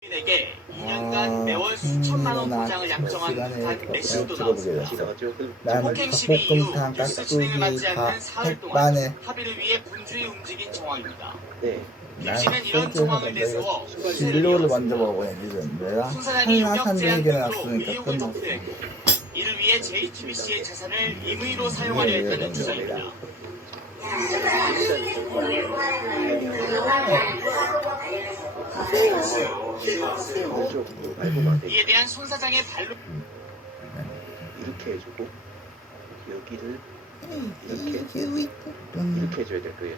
에게 2년간 매월 수천만 원 보장을 약정한 듯한 메시오도 나왔습니다. 나는 폭행 시비 이후 닭볶음탕, 뉴스 진행을 깍두기, 받지 않는 사흘 동안 백반에 합의를 위해 분주히 움직인 정황입니다. 네. 김 씨는 이런 정황을 내세워 진로를 먼저 먹어야지. 내가 손 사장이 용역 한라산도 제한 해결해 등으로 놨으니까 의혹을 끝났어. 덮대고 이를 위해 JTBC의 자산을 임의로 사용하려 했다는 주장입니다. 이에 대한 손 사장의 반론 이렇게 해주고 여기를 이렇게 해줘야 될 거예요.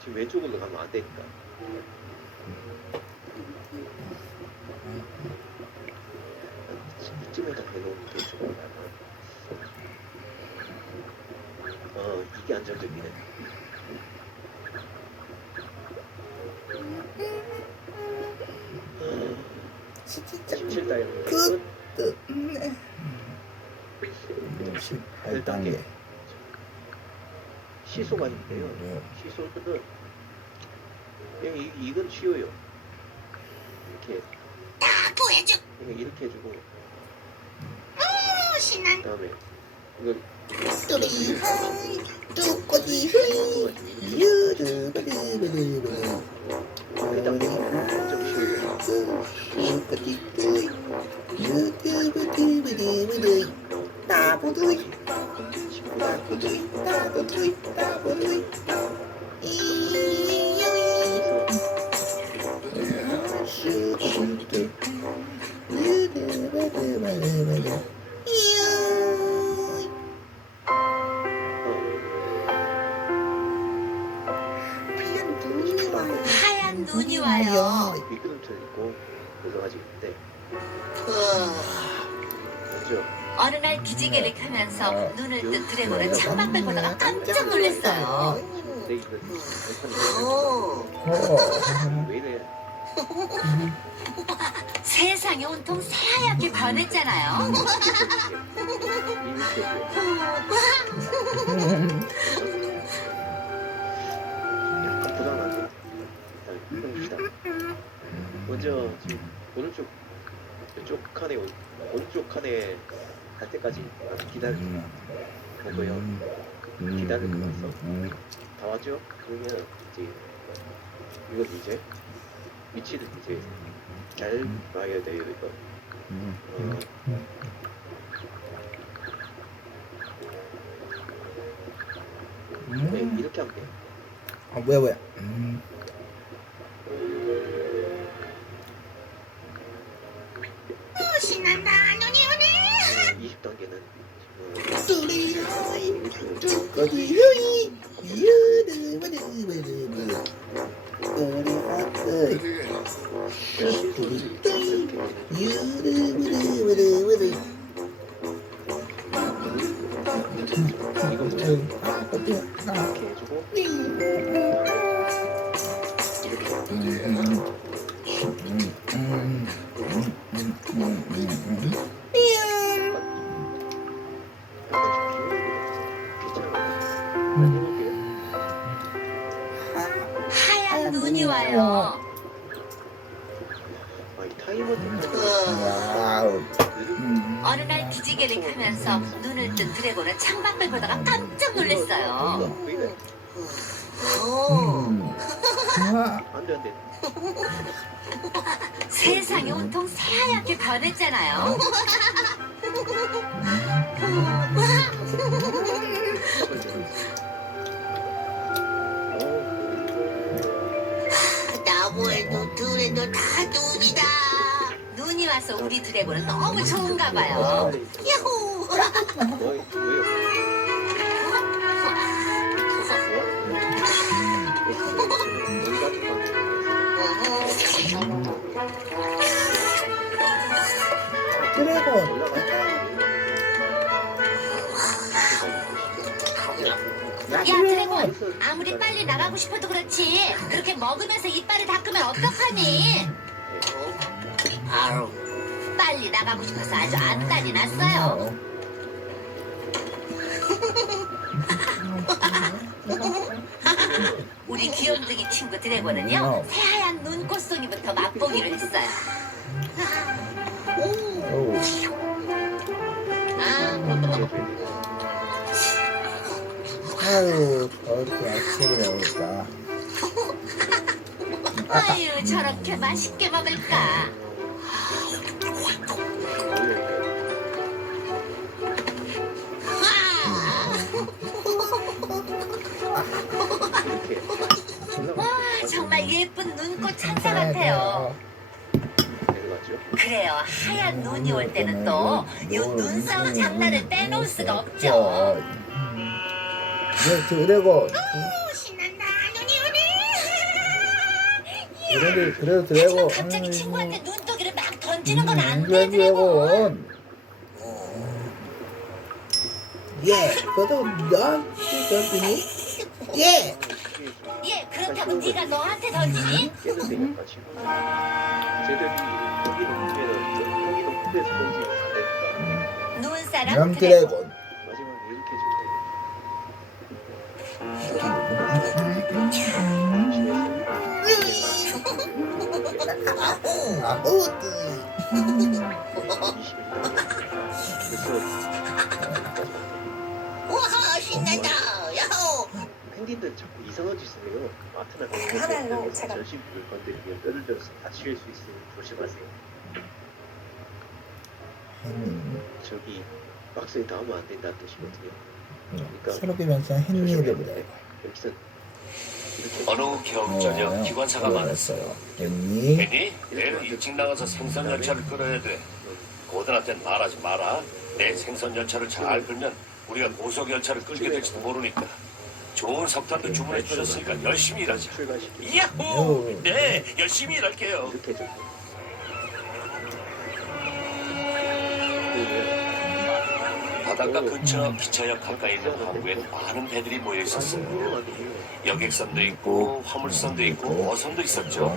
지금 왼쪽으로 가면 안 되니까. 이쯤에다 해놓으면 되죠. 이게 안정적이네. 진짜 17단계 끝. 네. 18단계. 시소가 있는데요. 시소는 그냥 이건 쉬워요. 이렇게 보여줘. 이렇게 해주고 신난 그다음에 이걸 뚜리 하이 뚜꼬지 후이 유르르르르르 그다음에 좀 쉬워요. 뚜꼬지 뚜이 유르르르르르 따보두이 따보두이 따보두이 따보두이 이유이 슈구두 유르르르르르 이유이 하얀 눈이 와요. 미끄럼틀 있고 여러 가지 있는데 먼저 어느 날 기지개를 켜면서 눈을 뜬 드래곤은 창밖을 보다가 깜짝 놀랐어요. 근데 이건 왜 이래? 세상이 온통 새하얗게 변했잖아요. 이렇게 약간 불안한데 일단 봅시다. 먼저 지금 이쪽 칸에 오른쪽 칸에 갈 때까지 기다리고요. 기다리면서 다 왔죠? 그러면 이제 이건 이제 위치를 이제 잘 봐야 돼요. 이거. 네, 이렇게 하면 돼요. 아 뭐야. 신난다 눈이 오네. 20단계는 뚜리 하이 뚜꼬지 후이 유르르르르르 뚜리 하이 뚜리 뚜이 유르르르르르 이거부터 이렇게 해주고 하얀 눈이 와요. 타이머 와우. 어느 날 기지개를 켜면서 눈을 뜬 드래곤은 창밖을 보다가 깜짝 놀랐어요. 안돼 세상이 온통 새하얗게 변했잖아요. 나무에도 들에도 다 눈이다. 눈이 와서 우리 드래곤은 너무 좋은가 봐요. 야호! 드래곤. 야 드래곤, 아무리 빨리 나가고 싶어도 그렇지 그렇게 먹으면서 이빨을 닦으면 어떡하니? 빨리 나가고 싶어서 아주 안달이 났어요. 우리 귀염둥이 친구 드래곤은요 새하얀 눈꽃송이부터 맛보기로 했어요. 어우. 아유, 저렇게 아침에 나오니까. 아유 저렇게 맛있게 먹을까. 와 정말 예쁜 눈꽃 천사 같아요. 그래요 하얀 눈이 올 때는 또 요 눈싸움 장난을 빼놓을 수가 없죠. 네, 드래곤. 신난다 눈이 그래도 드래곤. 하지만 갑자기 친구한테 눈독이를 막 던지는 건 안 돼 드래곤. 드래곤. 예, 그래도 나한테 던지니? 예. 예 그렇다고 네가 너한테 던지니? 깨도 되니까 지금 쟤들이 거기 높이에서 거기 높이에서 던지면 안 되니까 눈사람 남 드래곤. 드래곤. 마지막에 이렇게 우와 신난다 야호. 펭귄들 자꾸 이상한 짓을 해요. 마트나 가서 전신 물건들이면 뼈를 들어서 다칠 수 있으니 조심하세요. 저기 박스에 닿으면 안 된다는 뜻이거든요. 그러니까 새롭게 변신 헨리를 보다. 여기서 이렇게 어느 겨울저녁 기관차가 많았어요. 헨리. 괜히 내일 일찍 나가서 생선 열차를 끌어야 돼. 고든한테는 말하지 마라. 내 생선 열차를 잘 끌면 우리가 고속 열차를 끌게 될지도 모르니까. 좋은 석탄도 주문해 주셨으니까 열심히 일하자. 출발시키고 야호! 네, 열심히 일할게요. 이렇게 좀 바닷가 근처 기차역 가까이 있는 항구에는 많은 배들이 모여 있었어요. 여객선도 있고 화물선도 있고 어선도 있었죠.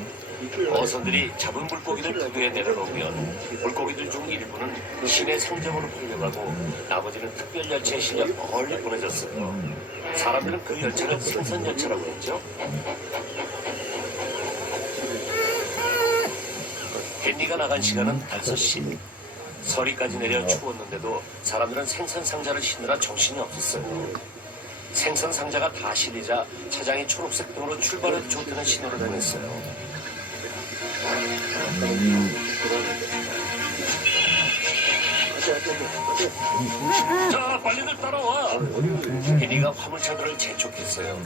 어선들이 잡은 물고기를 부두에 내려놓으면 물고기들 중 일부는 시내 상점으로 팔려가고 나머지는 특별 열차에 실려 멀리 보내졌어요. 사람들은 그 열차를 생선 열차라고 했죠. 헨리가 나간 시간은 5시. 서리까지 내려 추웠는데도 사람들은 생선 상자를 싣느라 정신이 없었어요. 생선 상자가 다 실리자 차장이 초록색 등으로 출발해도 좋다는 신호를 보냈어요. 자, 빨리들 따라와. 헨리가 화물차들을 재촉했어요.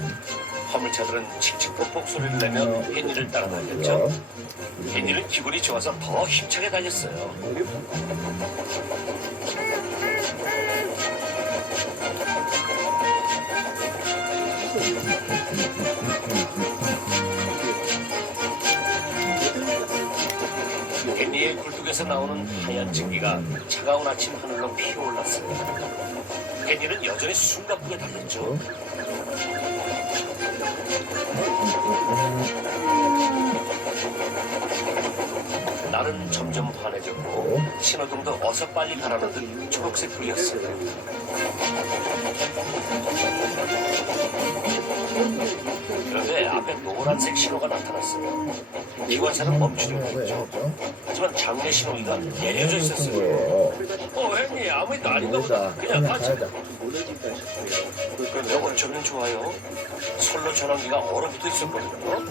화물차들은 칙칙폭폭 소리를 내며 헨리를 따라다녔죠. 헨리는 기분이 좋아서 더 힘차게 달렸어요. 헨리의 굴뚝에서 나오는 하얀 증기가 차가운 아침 하늘로 피어올랐어요. 헨리는 여전히 숨가쁘게 달렸죠. 날은 점점 환해졌고 신호등도 어서 빨리 가라는 듯 초록색 불이었어요. 그런데 앞에 노란색 신호가 나타났어요. 기관차는 멈추려고 했죠. 하지만 장내 신호기가 내려져 있었어요. 헨리 아무 일도 아닌가 보다. 그냥 가자. 무너진다 싶어요. 그런데 어쩌면 좋아요. 선로 전원기가 얼어붙어 있었거든요.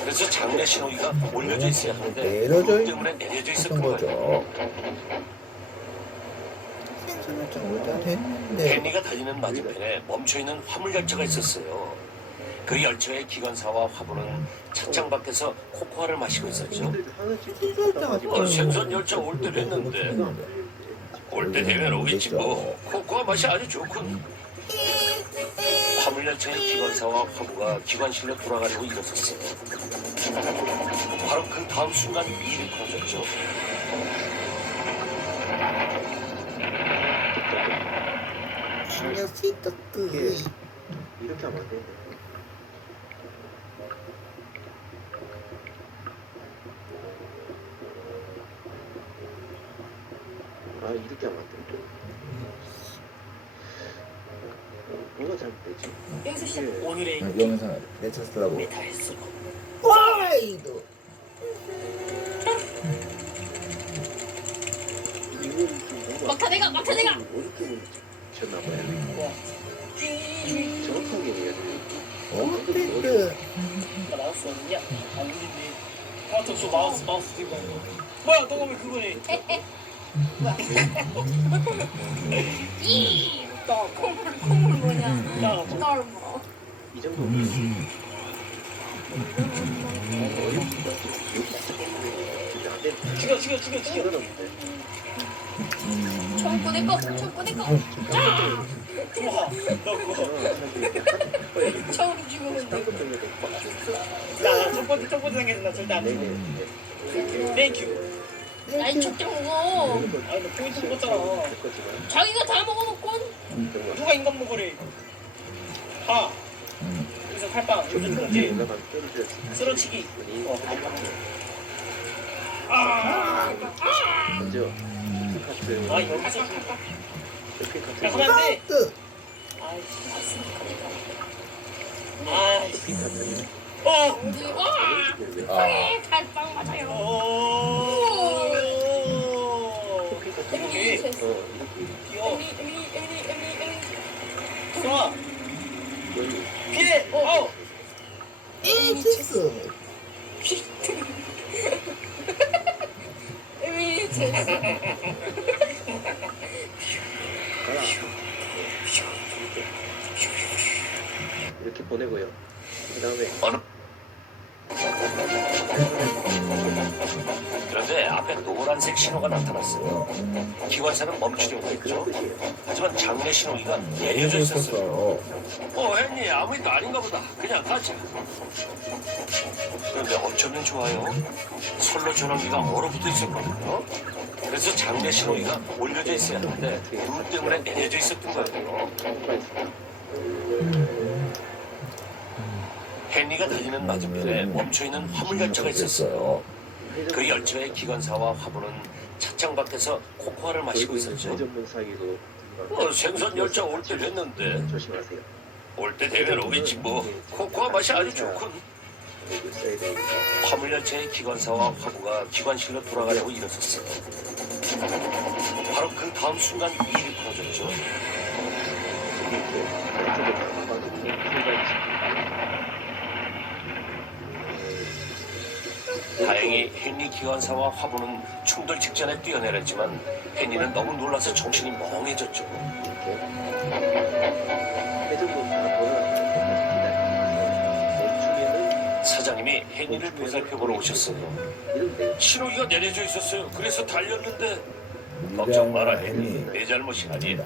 그래서 장내 신호기가 올려져 있어야 하는데 내려져 그것 때문에 내려져 있었던 거예요. 생선을 좀 오자 됐는데. 헨리가 달리는 맞은편에 멈춰있는 화물열차가 있었어요. 그 열차의 기관사와 화부는 차창 밖에서 코코아를 마시고 있었죠. 생선 열차 올 때 됐는데 올 때 되면 오겠지 뭐. 코코아 맛이 아주 좋군. 화물열차의 기관사와 화부가 기관실로 돌아가려고 일어섰어요. 바로 그 다음 순간 일이 커졌죠. 신경 쓰이다 끄. 이렇게 하면 안 되는데. 아 이렇게 하면 안 돼. 뭐가 잘못됐지? 여기서 시작. 이게 오늘의 영상 내 쳤더라고. 다 했어. 와이도. 이건 좀 뭔가 막타 내가. 어느 쪽을 쳤나봐요. 정확하게 얘기해야 돼. 오피트. 나 마우스 어딨냐? 아 우리인데 카운터 저 마우스 들고 있는 거 뭐야 너 보면 그거네 콩물 뭐냐? 야 normal. 이 정도면 죽여 이거는 총 꺼내꺼. 좋아 너 그거 처음 죽으면 돼. 나첫 번째 생겨서 나 절대 안 죽어 땡큐 아니 적게 먹어. 아니 너 포인트 먹었잖아 자기가 다 먹어놓고 누가 인간 먹으래 하 여기서 칼빵 여기서 그렇지 쓰러치기 먼저 아 여기서 야 카트 하면 안돼 카트. 아이씨 카트 어디 와 아. 칼빵 맞아요. 이렇게 뛰어 좋아 피해 에이티스. 이렇게 보내고요. 그 다음에 그런데 앞에 노란색 신호가 나타났어요. 기관차는 멈추려고 그런 했죠. 뜻이에요. 하지만 장내 신호기가 내려져 있었어요. 헨리 아무 일도 아닌가 보다. 그냥 가자. 그런데 어쩌면 좋아요. 선로 전원기가 얼어붙어 있었거든요. 그래서 장내 신호기가 올려져 있어야 하는데 눈 때문에 내려져 있었던 거예요. 헨리가 달리는 맞은편에 멈춰있는 화물열차가 있었어요. 그 열차의 기관사와 화물은 차창 밖에서 코코아를 마시고 있었죠. 전문 사기로 생선 열차 올 때 됐는데 조심하세요. 올 때 되면 오겠지 뭐. 코코아 맛이 아주 좋군. 그리고 써야 되니까 화물열차의 기관사와 화구가 기관실로 돌아가려고 일어섰어요. 바로 그 다음 순간 일이 벌어졌죠. 이렇게 안쪽에 가방이 다행히 헨리 기관사와 화부는 충돌 직전에 뛰어내렸지만 헨리는 너무 놀라서 정신이 멍해졌죠. 이렇게 회전도 다 돌아가면서 멈추면은 사장님이 헨리를 보살펴보러 오셨어요. 이런데 신호기가 내려져 있었어요. 그래서 달렸는데 걱정 마라 헨리. 내 잘못이 아니다.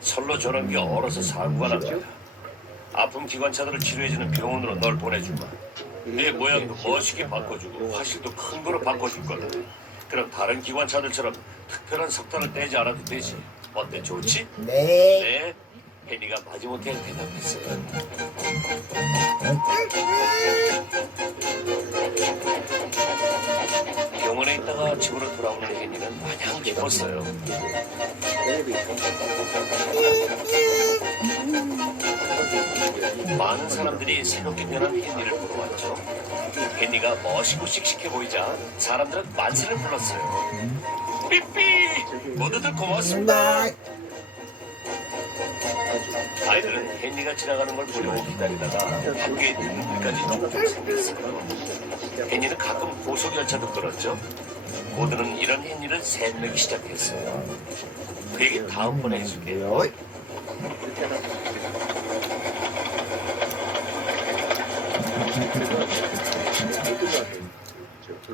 선로 전원기가 얼어서 사고가 난 거야. 아픈 기관차들을 치료해주는 병원으로 널 보내주마. 내 모양도 멋있게 바꿔주고 화실도 큰 거로 바꿔줄 거다. 그럼 다른 기관차들처럼 특별한 석탄을 떼지 않아도 되지. 어때 좋지? 네. 네. 헨리가 마지못해 대답했어요. 병원에 있다가 집으로 돌아오는 헨리는 마냥 기뻤어요. 많은 사람들이 새롭게 변한 헨리를 보러 왔죠. 헨리가 멋있고 씩씩해 보이자 사람들은 만세를 불렀어요. 삐삐! 모두들 고맙습니다. 나. 아이들은 헨리가 지나가는 걸 보려고 기다리다가 함께 눈물까지 쭉 생겼어요. 헨리는 가끔 고속열차도 끌었죠. 모두는 이런 헨리를 샘내기 시작했어요. 그 얘기 다음번에 해줄게요. 어이.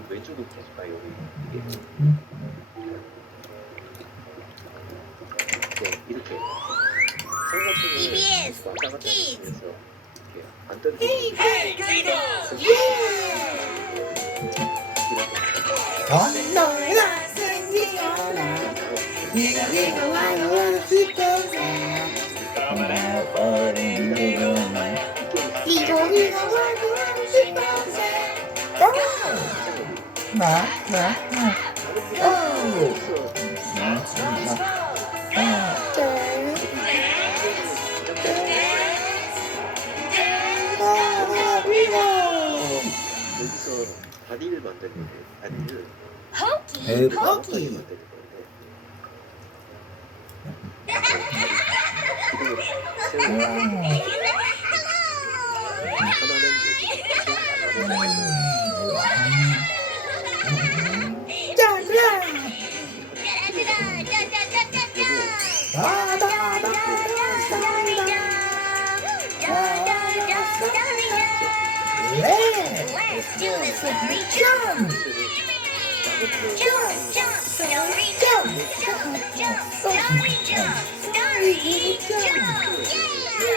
왼쪽으로 계속 가요. 이렇게 EBS 왔다 갔다 Kids. 하면서 이렇게 안 떨어지고 건너라 생기어라. 네가 내가 와요 싶어서. 이거 와요 싶어서. 나. 오. 바닐 만드는 거예요. 바닐. 대박이. 만드는 건데. 기름을 새우 하나는 짜잔. 다다다 사이다. Let's do this story jump. Jump, jump, story jump, jump, jump, story jump, story jump.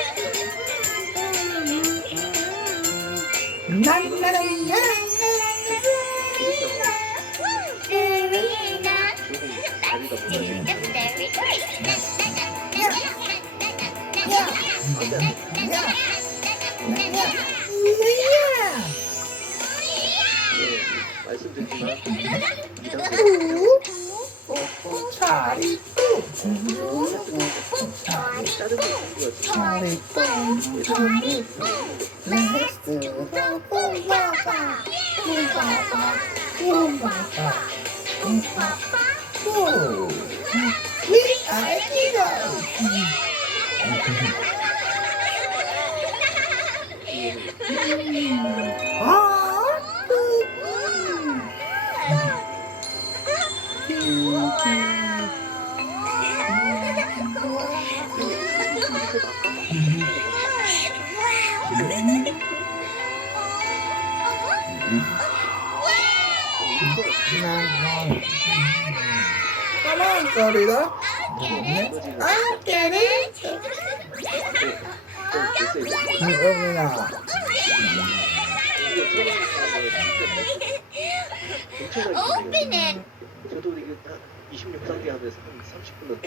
말씀드리지만 다른 Come on, Florida. I get it. Open it. 저도 이게 다 26단계 하면서 한 30분은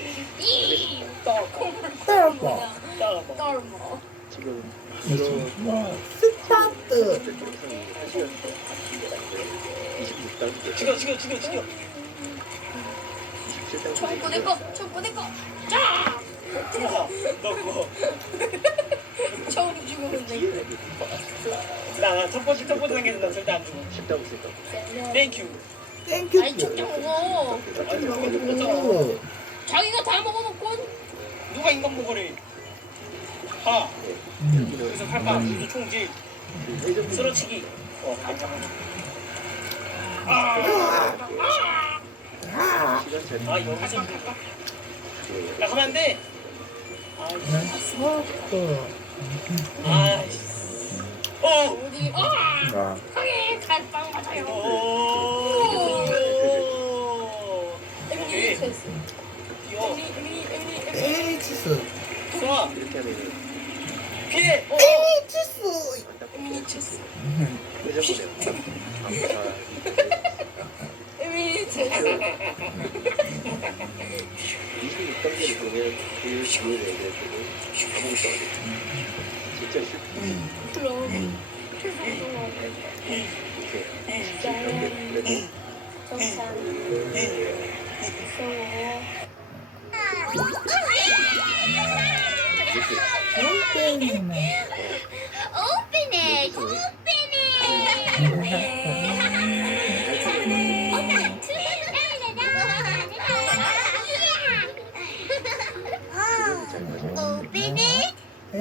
Terrible. 지금 스타트. 26단계 죽여 죽여 죽여 죽여 27단계 총 꺼내꺼 우와 너 그거 처음 죽으면 돼. 나첫 번째 단계에서 나 절대 안 죽어 10단계 생각 땡큐 땡큐. 아니 적게 먹어. 아니 누가 먹었잖아 자기가 다 먹어놓고 누가 인간 먹으래 하 그래서 팔파 이거 총질 쓰러치기 시간 잘 아 여기서 나 가면 안 돼. 아이씨. 어디 형이 갈빵 맞아요. 에밀리 체스. 뛰어. 에이치스. 쏴. 이렇게 하면 피해. 에이치스. 에밀리 체스. 회전보네요. 에밀리 체스. 26단계를 보면 그 주요 애들은 아무것도 안 해. 진짜 쉽게 그럼. 이렇게 27단계 그래도 Open it. 잘 맞아요. Open it. 예.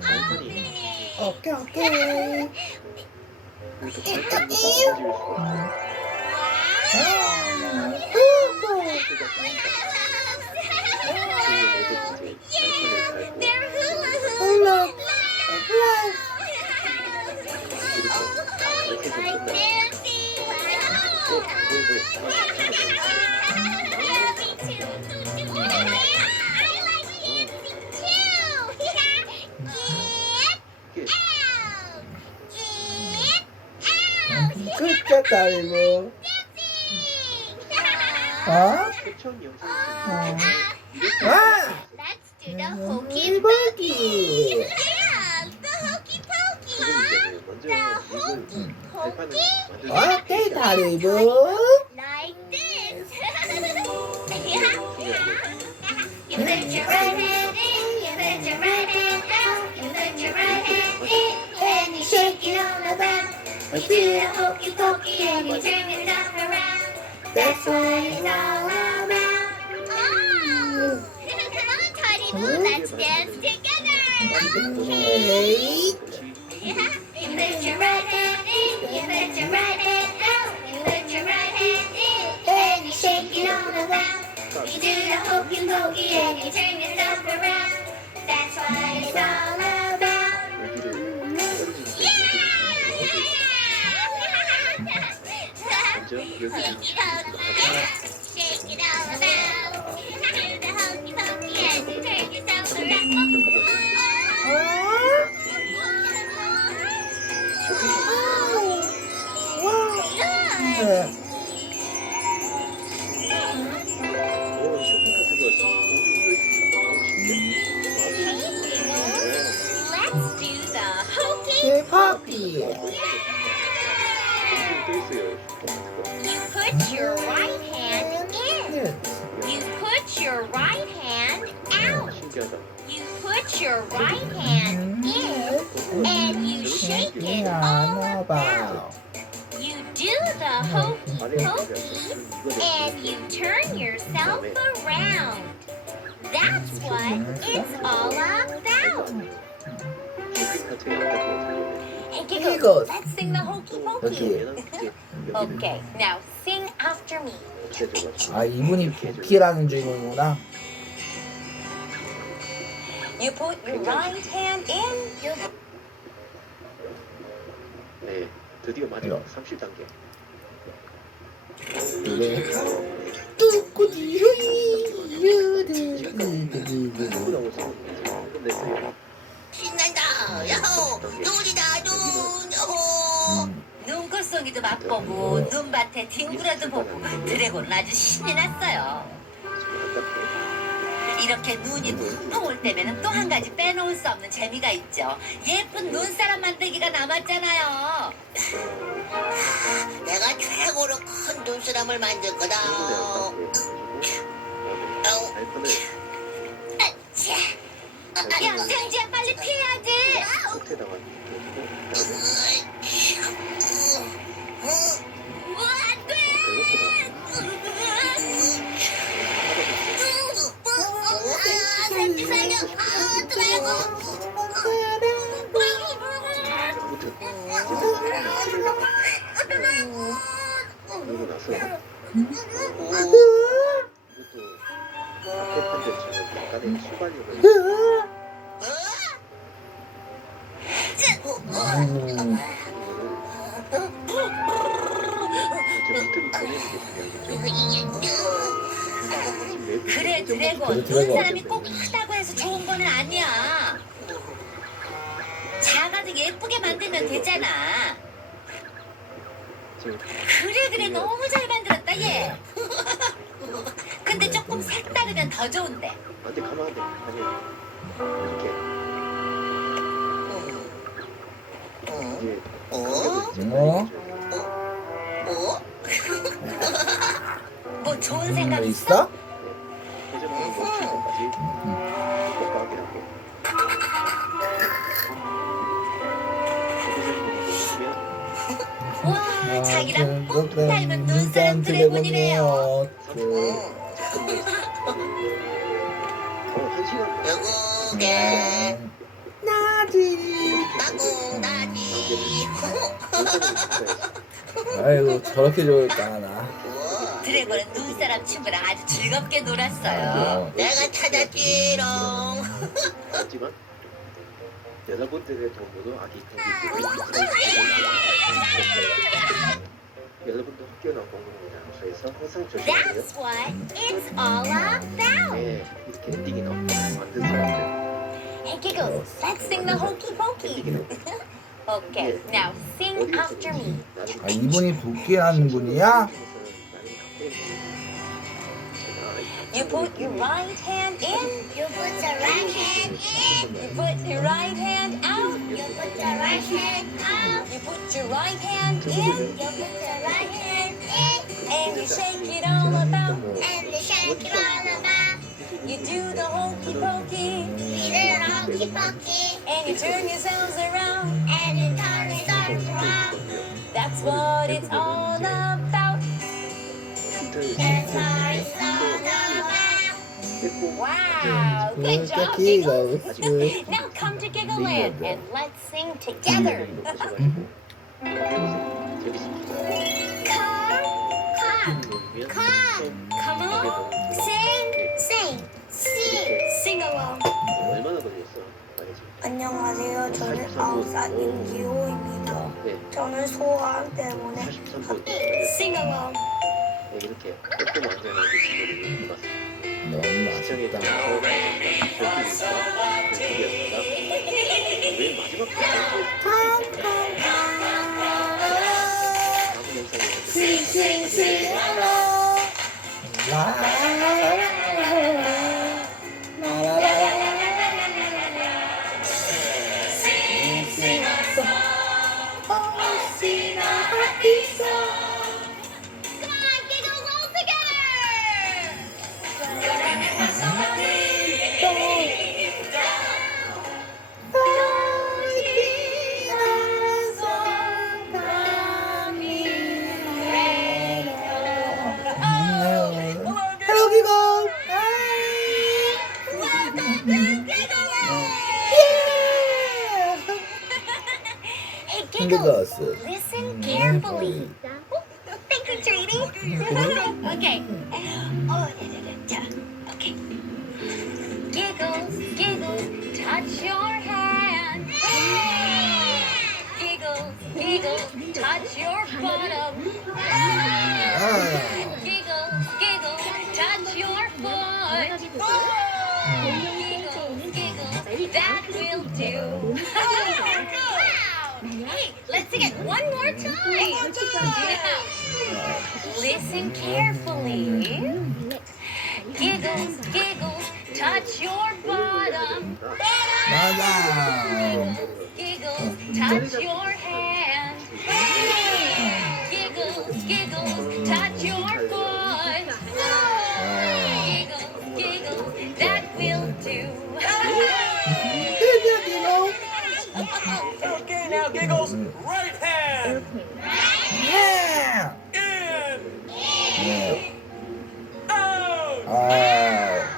발판이 오케이 오케이. 그래서 발판이 지울 수가 훌라. 끝자 달고. 아? 최천 영상 와. Let's do the hokey 대박이. Yeah, the hokey pokey. 먼저 이걸 발판을 만들고 오케이 다리부. Like this. You put your right hand in, you put your right hand out, you put your right hand in, and you shake it on the back. You do the hokey pokey and you turn yourself around. That's what it's all about. Oh! Come on, Tiny Boo, let's dance together. Okay. Yeah. You lift your right hand in, you lift your right hand out. You lift your right hand in, and you shake it on the ground. You do the hokey pokey and you turn yourself around. That's what it's all about. 먼저 여기 Shake it all about. Shake it all about. Do the hokey pokey and you turn yourself around. 오 쇼핑 같은 거 Let's do the hokey. K-pop이. 또 있어요. You put your right hand in. You put your right hand out. 신기하다. You put your right hand in and you shake it all about. You do the hokey pokey and you turn yourself around. That's what it's all about. 쇼핑 같은 거 한다고. Hey Giggles. Giggles, let's sing the hokey pokey. 얘는 이제 Okay, now sing after me. 어떻게 들어가죠? 아, 이분이 부키라는 주인공이구나. You put your right hand in. 네, 드디어 마지막 30단계. 이게 너무 나오서 끝냈어요. 신난다. 야호. 눈이다 눈. 야호. 눈꽃송이도 맛보고 눈밭에 뒹굴어도 보고 드래곤은 아주 신이 났어요. 이렇게 눈이 펑펑 올 때면 또 한 가지 빼놓을 수 없는 재미가 있죠. 예쁜 눈사람 만들기가 남았잖아요. 내가 최고로 큰 눈사람을 만들 거다. 야, 생지야 빨리 피해야지. 안 돼. 생지 살려. 그러고 나서 이것도 앞에 판들처럼 약간의 순발력을 그래 드래곤 눈사람이 꼭 크다고 해서 좋은 거는 아니야. 작아도 예쁘게 만들면 되잖아. 그래 너무 잘 만들었다 얘. 근데 조금 색다르면 더 좋은데. 안돼 가만 안돼 아니야 이렇게 이게 뭐 좋은 생각 있어? 있어? 회전하는 멈출 때까지 뻑뻑하게 와 자기랑 꼭 닮은 눈사람 드래곤이래요. 한 시간 요게 나지. 나지. 아이고, 저렇게 좋을까나. 드래곤은 눈사람 친구랑 아주 즐겁게 놀았어요. 내가 찾았지롱. 하지만 여러분들의 정보도 아기 penguin 여러분도 학교 나온 공부입니다. 그래서 항상 조심하세요. That's what it's all about. 네, 이렇게 엔딩이 만든 사람들 Hey Giggles, let's sing the hokey pokey. Okay, now sing after me. 아, 이분이 부키라는 분이야? You put your right hand in. You put the right hand in. You put your right hand out. You put the right hand out. You put your right hand in. You put the right hand in. And you shake it all about. And you shake it all about. You do the hokey pokey. You do the hokey pokey. And you turn yourselves around. And you turn yourself around. That's what it's all about. Wow, good job, Giggles. Now come to Giggleland and let's sing together. Come on, sing along. 얼마나 걸렸어? 말해줘. 안녕하세요. 저는 9살 임기호입니다. 네. 저는 소아암 때문에 83분. Sing along. 이렇게 조금 완전하게 지도를 해봤습니다. 너무 시청에 맛있다. 왜 마지막 Come on, Giggles all together. Hello, Giggles. Hey, Giggles, Giggles. listen carefully. Thank you, Tweety. Okay. Oh, okay. Giggles, Giggles, touch your hand. Giggles, Giggles, touch your bottom. Giggles, Giggles, touch your foot. Giggles, Giggles, that will do. Wow! Hey, let's sing it one more time. Now, listen carefully. Giggles, Giggles, touch your bottom. 맞아. Giggles, touch your hand. Giggles, Giggles, touch your foot. Giggles, Giggles, that will do. Okay, now Giggles, right hand. Yeah. In. Out. 아.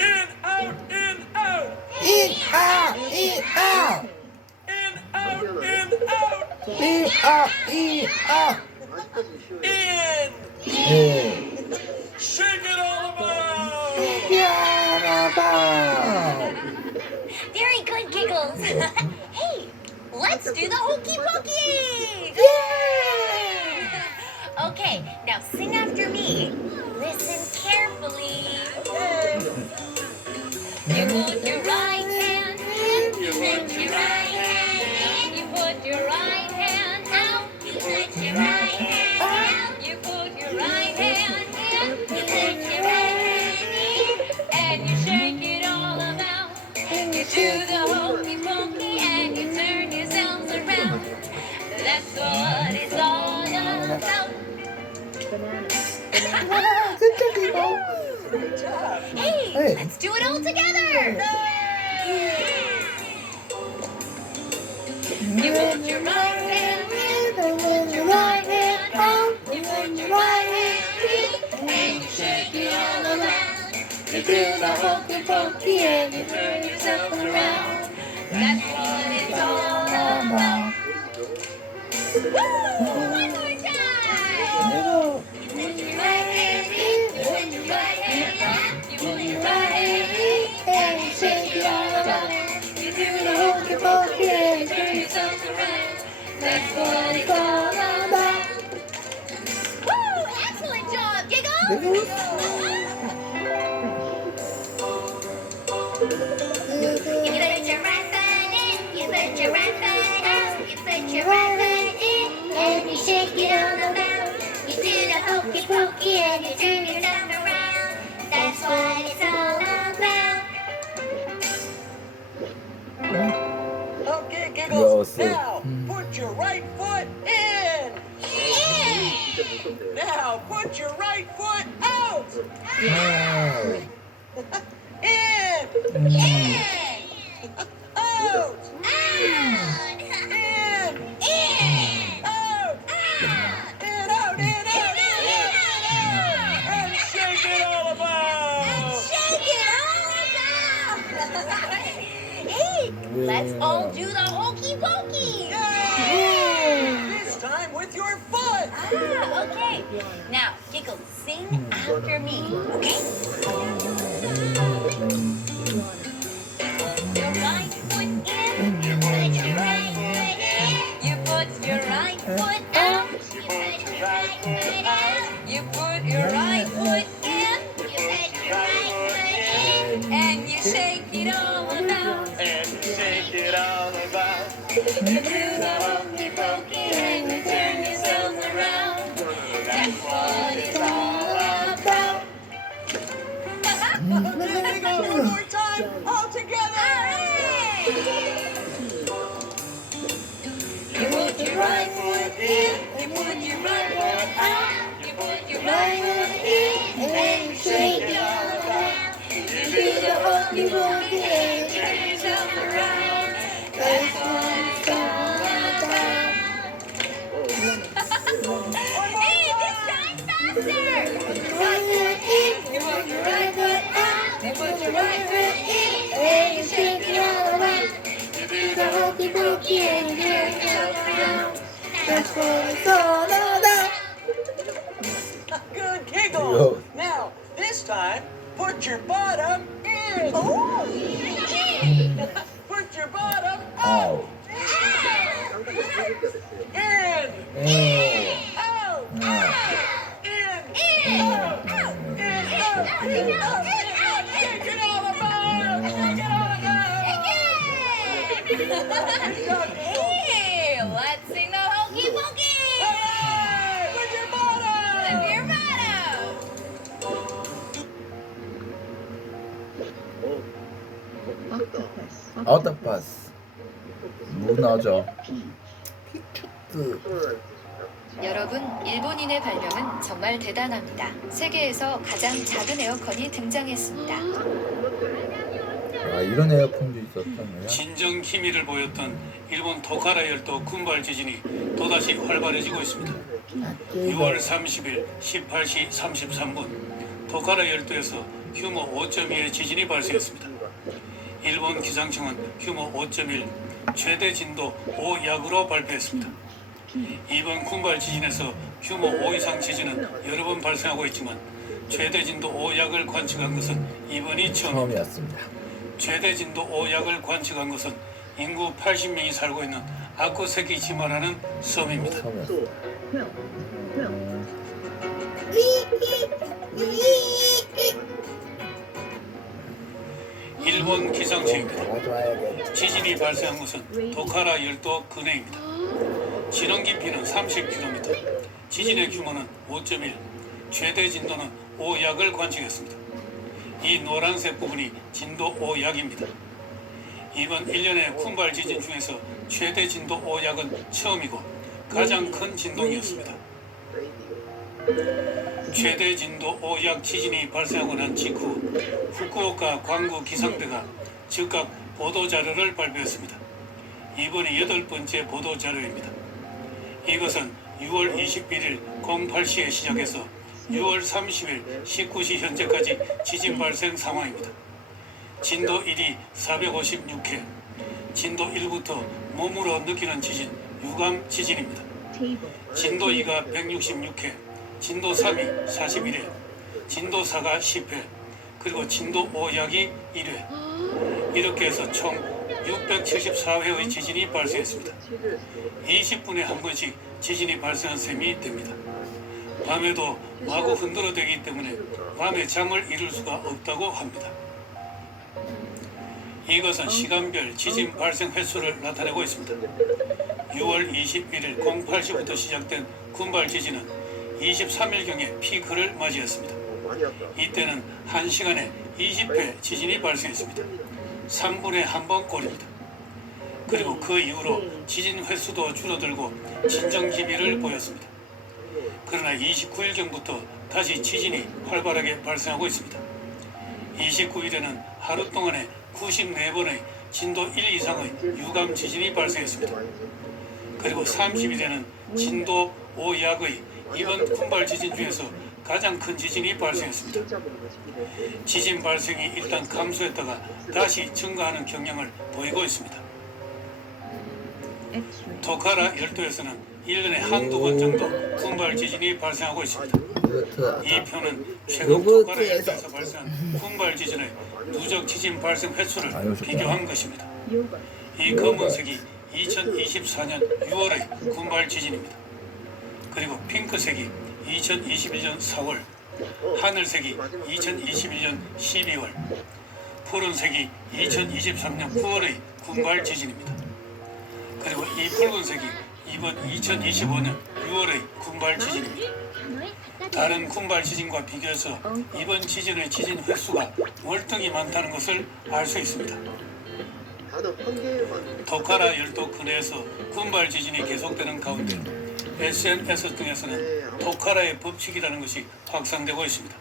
In, out, in, out. In, out, in, out. In, out, in, out. In, out, in, out. In. 예. Shake it all about. 미안하다. Very good, Giggles. Hey, let's do the hokey pokey. Okay, now sing after me. Listen carefully. You put your right hand in, you put your right hand in, you put your right hand out, you put your right hand out, you put your right hand in, you put your right hand in, and you shake it all about. You do the hokey pokey and you turn yourselves around. That's what it's all about. Hey, Hey. let's do it all together. You put your right hand in, you put your right hand out, you put your right hand in, and you shake it all around. You do the hokey pokey and you turn yourself around. That's what it's all about. Woo! One more time. You put your right hand in, you put your right hand out, you put your right hand in, and you shake it all around. You do the hokey pokey and you turn yourself around. That's what it's all about. Woo! Excellent job, Giggles. You put your right foot in, you put your right foot out, you put your right foot in, and you shake it all about. You do the hokey pokey and you turn yourself around. That's what it's all about. Okay, Giggles. Yes. Now, put your right foot in. Now, put your right foot out. 아. In. In, Out. out, In. in, Out. out. In, out, in, out, in, out. Let's all do the hokey pokey. This time with your foot. Ah, okay. Now, Giggles, sing after me, okay? Your right foot in, you put your right foot in. You put your right foot out. You put your right foot in. You put your right foot in. And you shake it all about. And shake it all about. You do the hokey pokey and you turn yourselves around. That's what it's all about. There we go. One more time. All together. You put your right foot in, you put your right foot out, you put your right foot in, and you shake it all around. You do the hokey pokey and you turn yourself around. That's what it's all about. Hey, this time faster! You put your right foot in, you put your right foot out, you put your right foot in, and you shake it all around. You do the hokey pokey and you turn yourself around. That's what it's all about. Good giggles. Now, this time, put your bottom in. Oh! Put your bottom Out. in. 예. Out. 아. In. Out. In. Out. In. Out. Shake it all about. Shake it all about. Hey, let's sing the hokey pokey. Hooray! With your bottom. With your bottom. 어떡파스. 문어죠. 피추트. 여러분, 일본인의 발명은 정말 대단합니다. 세계에서 가장 작은 에어컨이 등장했습니다. 아, 이런 에어컨도 있었던 진정 희미를 보였던 일본 토카라 열도 군발 지진이 또다시 활발해지고 있습니다. 6월 30일 18시 33분 토카라 열도에서 규모 5.2의 지진이 발생했습니다. 일본 기상청은 규모 5.1 최대 진도 5약으로 발표했습니다. 이번 군발 지진에서 규모 5 이상 지진은 여러 번 발생하고 있지만 최대 진도 5약을 관측한 것은 이번이 처음입니다. 처음이었습니다. 최대 진도 5약을 관측한 것은 인구 80명이 살고 있는 아쿠세키지마라는 섬입니다. 처음이었습니다. 일본 기상청입니다. 도와줘야겠다. 지진이 발생한 것은 도카라 열도 근해입니다. 진원 깊이는 30km, 지진의 규모는 5.1, 최대 진도는 5약을 관측했습니다. 이 노란색 부분이 진도 5약입니다. 이번 1년의 군발 지진 중에서 최대 진도 5약은 처음이고 가장 큰 진동이었습니다. 최대 진도 5약 지진이 발생하고 난 직후 후쿠오카 광구 기상대가 즉각 보도자료를 발표했습니다. 이번이 8번째 보도자료입니다. 이것은 6월 21일 08시에 시작해서 6월 30일 19시 현재까지 지진 발생 상황입니다. 진도 1이 456회, 진도 1부터 몸으로 느끼는 지진, 유감 지진입니다. 진도 2가 166회, 진도 3이 41회, 진도 4가 10회, 그리고 진도 5약이 1회. 이렇게 해서 총 674회의 지진이 발생했습니다. 20분에 한 번씩 지진이 발생한 셈이 됩니다. 밤에도 마구 흔들어대기 때문에 밤에 잠을 이룰 수가 없다고 합니다. 이것은 시간별 지진 발생 횟수를 나타내고 있습니다. 6월 21일 08시부터 시작된 군발 지진은 23일경에 피크를 맞이했습니다. 이때는 1시간에 20회 지진이 발생했습니다. 3분에 한 번 꼴입니다. 그리고 그 이후로 지진 횟수도 줄어들고 진정 기미를 보였습니다. 그러나 29일경부터 다시 지진이 활발하게 발생하고 있습니다. 29일에는 하루 동안에 94번의 진도 1 이상의 유감 지진이 발생했습니다. 그리고 30일에는 진도 5약의 이번 군발 지진 중에서 가장 큰 지진이 발생했습니다. 지진 발생이 일단 감소했다가 다시 증가하는 경향을 보이고 있습니다. 토카라 열도에서는 1년에 한두 번 정도 군발 지진이 발생하고 있습니다. 이 표는 최근 토카라 열도에서 발생한 군발 지진의 누적 지진 발생 횟수를 비교한 것입니다. 이 검은색이 2024년 6월의 군발 지진입니다. 그리고 핑크색이 2021년 4월, 하늘색이 2021년 12월, 푸른색이 2023년 9월의 군발 지진입니다. 그리고 이 붉은색이 이번 2025년 6월의 군발 지진입니다. 다른 군발 지진과 비교해서 이번 지진의 지진 횟수가 월등히 많다는 것을 알 수 있습니다. 토카라 열도 근해에서 군발 지진이 계속되는 가운데 SNS 등에서는 토카라의 법칙이라는 것이 확산되고 있습니다.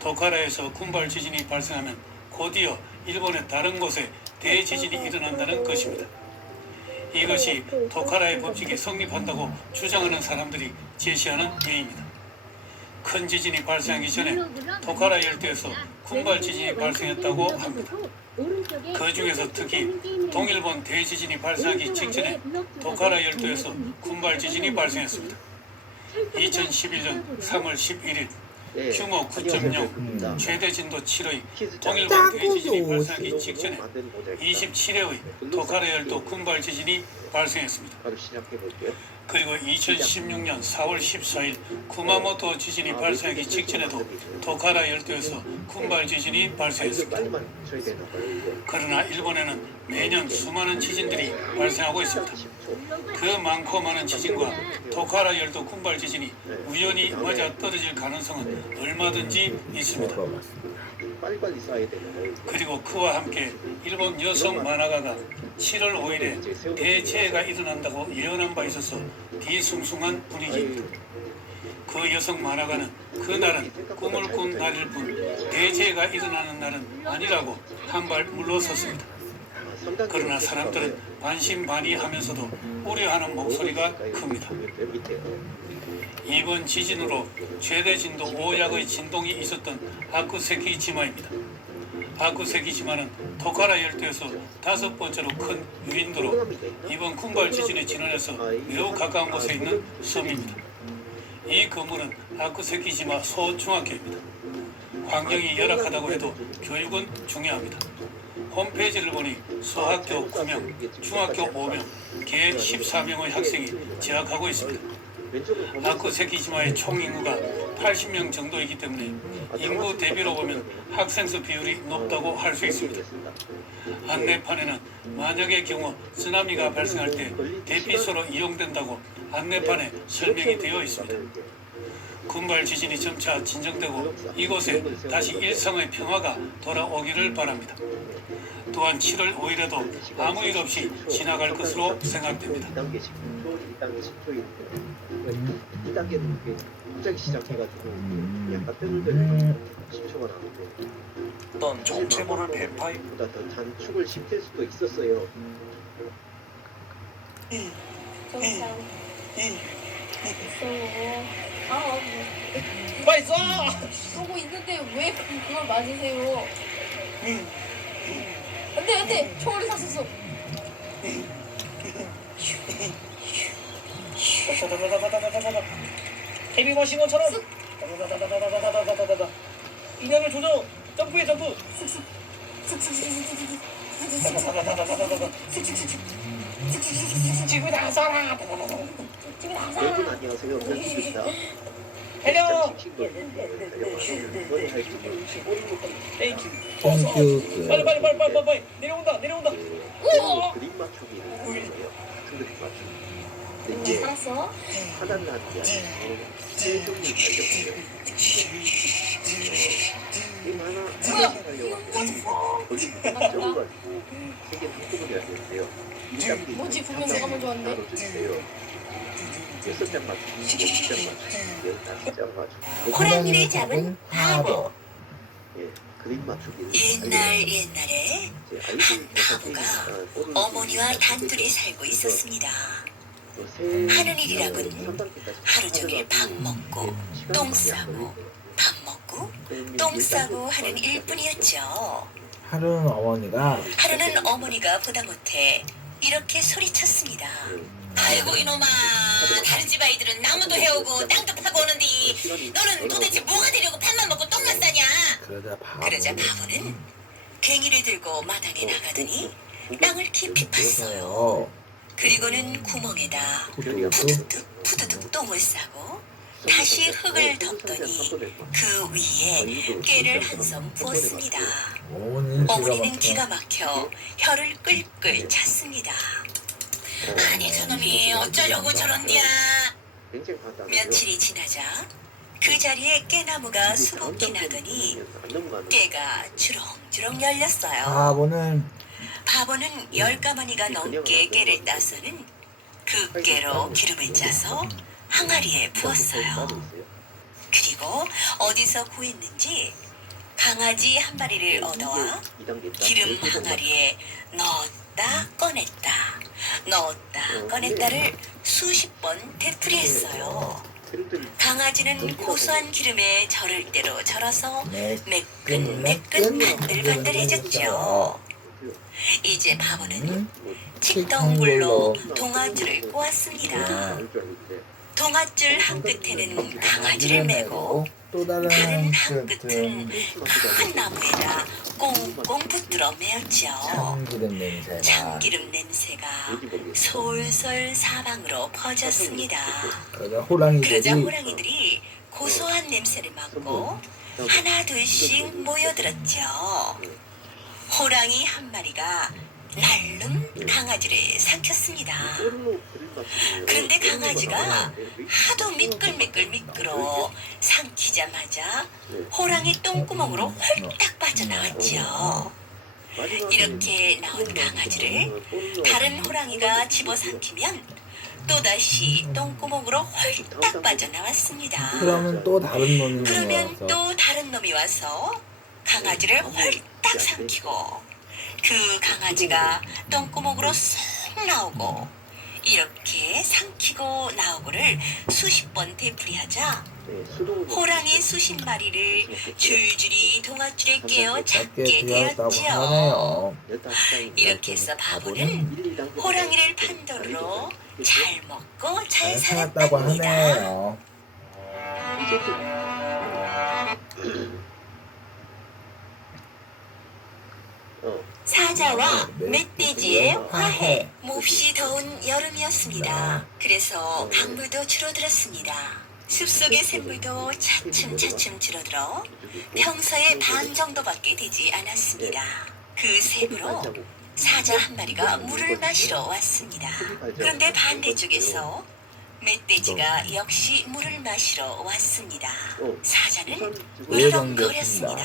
토카라에서 군발 지진이 발생하면 곧이어 일본의 다른 곳에 대지진이 일어난다는 것입니다. 이것이 토카라의 법칙이 성립한다고 주장하는 사람들이 제시하는 예입니다. 큰 지진이 발생하기 전에 토카라 열도에서 군발 지진이 발생했다고 합니다. 그 중에서 특히 동일본 대지진이 발생하기 직전에 토카라 열도에서 군발 지진이 발생했습니다. 2011년 3월 11일 규모 9.0 최대 진도 7의 동일본 대지진이 발생하기 직전에 27회의 토카라 열도 군발 지진이 발생했습니다. 그리고 2016년 4월 14일 쿠마모토 지진이 발생하기 직전에도 토카라 열도에서 군발 지진이 발생했습니다. 그러나 일본에는 매년 수많은 지진들이 발생하고 있습니다. 그 많고 많은 지진과 토카라 열도 군발 지진이 우연히 맞아 떨어질 가능성은 얼마든지 있습니다. 그리고 그와 함께 일본 여성 만화가가 7월 5일에 대재해가 일어난다고 예언한 바 있어서 뒤숭숭한 분위기입니다. 그 여성 만화가는 그날은 꿈을 꾼 날일 뿐 대재해가 일어나는 날은 아니라고 한 발 물러섰습니다. 그러나 사람들은 반신반의하면서도 우려하는 목소리가 큽니다. 이번 지진으로 최대 진도 5약의 진동이 있었던 아쿠세키지마입니다. 아쿠세키지마는 토카라 열도에서 5번째로 큰 유인도로 이번 군발 지진의 진원에서 매우 가까운 곳에 있는 섬입니다. 이 건물은 아쿠세키지마 소중학교입니다. 환경이 열악하다고 해도 교육은 중요합니다. 홈페이지를 보니 소학교 9명, 중학교 5명, 計 14명의 학생이 재학하고 있습니다. 아쿠세키지마의 총 인구가 80명 정도이기 때문에 인구 대비로 보면 학생 수 비율이 높다고 할 수 있습니다. 안내판에는 만약의 경우 쓰나미가 발생할 때 대피소로 이용된다고 안내판에 설명이 되어 있습니다. 군발 지진이 점차 진정되고 이곳에 다시 일상의 평화가 돌아오기를 바랍니다. 또한 7월 5일에도 아무 일 없이 지나갈 것으로 생각됩니다. 2단계는 갑자기 시작해가지고 약간 뜨들뜨들 10초가 나오고 어떤 정체 모를 뱀파이 보다 더 단축을 시킬 수도 있었어요. 빨리 쏴! 쏘고 있는데 왜 그걸 맞으세요? 안돼 총알이 샀었어. 헤비 머신건처럼 인형을 조져 점프해 점프 지구 나서라 여러분 안녕하세요. 변수입니다. 달려 땡큐. 빨리 내려온다 우와 그림 맞추기 있어요. 큰 그림 맞추기. 알았어. 하나는 하는 게 아니고 세종을 달려보세요. 게임 하나 달려가지고 걸리면 적어가지고 세개 한꺼번에 해야 되는데요. 뭐지 분명 내가 먼저 왔는데 나눠주세요. 6장 맞추기, 6장 맞추기, 15장 맞추기. 호랑이를 잡은 바보. 예, 그림 맞추기를 옛날에 한 바보가 어머니와 단둘이 살고 있었습니다. 하는 일이라곤 하루 종일 밥 먹고 똥 싸고 밥 먹고 똥 싸고 하는 일뿐이었죠. 하루는 어머니가 하루는 어머니가 보다 못해 이렇게 소리쳤습니다. 아이고 이놈아, 다른 집 아이들은 나무도 해오고 땅도 파고 오는데 너는 도대체 뭐가 되려고 밥만 먹고 똥만 싸냐? 그러자 바보는 괭이를 들고 마당에 나가더니 땅을 깊이 팠어요. 그리고는 구멍에다 푸드득 똥을 싸고 다시 흙을 덮더니 그 위에 깨를 한 섬 부었습니다. 어머니는 기가 막혀 혀를 끌끌 찼습니다. 아니 저놈이 어쩌려고 저런디야. 며칠이 지나자 그 자리에 깨나무가 수북히 나더니 깨가 주렁주렁 열렸어요. 바보는 10가마니가 넘게 깨를 따서는 그 깨로 기름을 짜서 항아리에 부었어요. 그리고 어디서 구했는지 강아지 한 마리를 얻어와 기름 항아리에 넣었다 꺼냈다 넣었다 꺼냈다를 수십 번 되풀이했어요. 강아지는 고소한 기름에 절을 대로 절어서 매끈매끈 반들반들해졌죠. 이제 바보는 칡덩굴로 동아줄을 꼬았습니다. 동아줄 한 끝에는 강아지를 메고 다른 한 끝은 큰 나무에다 꽁꽁 붙들어 메었죠. 참기름 냄새가 솔솔 사방으로 퍼졌습니다. 그러자 호랑이들이 고소한 냄새를 맡고 하나 둘씩 모여들었죠. 호랑이 한 마리가 날름 강아지를 삼켰습니다. 그런데 강아지가 하도 미끌미끌 삼키자마자 호랑이 똥구멍으로 홀딱 빠져나왔죠. 이렇게 나온 강아지를 다른 호랑이가 집어삼키면 또다시 똥구멍으로 홀딱 빠져나왔습니다. 그러면 또 다른 놈이 와서 강아지를 홀딱 삼키고 그 강아지가 똥구멍으로 쏙 나오고 이렇게 삼키고 나오고를 수십 번 되풀이하자 호랑이 수십 마리를 줄줄이 동아줄에 깨어 잡게 되었지요. 이렇게 해서 바보는 호랑이를 판돈으로 잘 먹고 잘 살았답니다. 사자와 멧돼지의 화해. 몹시 더운 여름이었습니다. 그래서 강물도 줄어들었습니다. 숲속의 샘물도 차츰차츰 줄어들어 평소의 반 정도밖에 되지 않았습니다. 그 샘으로 사자 한 마리가 물을 마시러 왔습니다. 그런데 반대쪽에서 멧돼지가 역시 물을 마시러 왔습니다. 사자는 으르렁거렸습니다.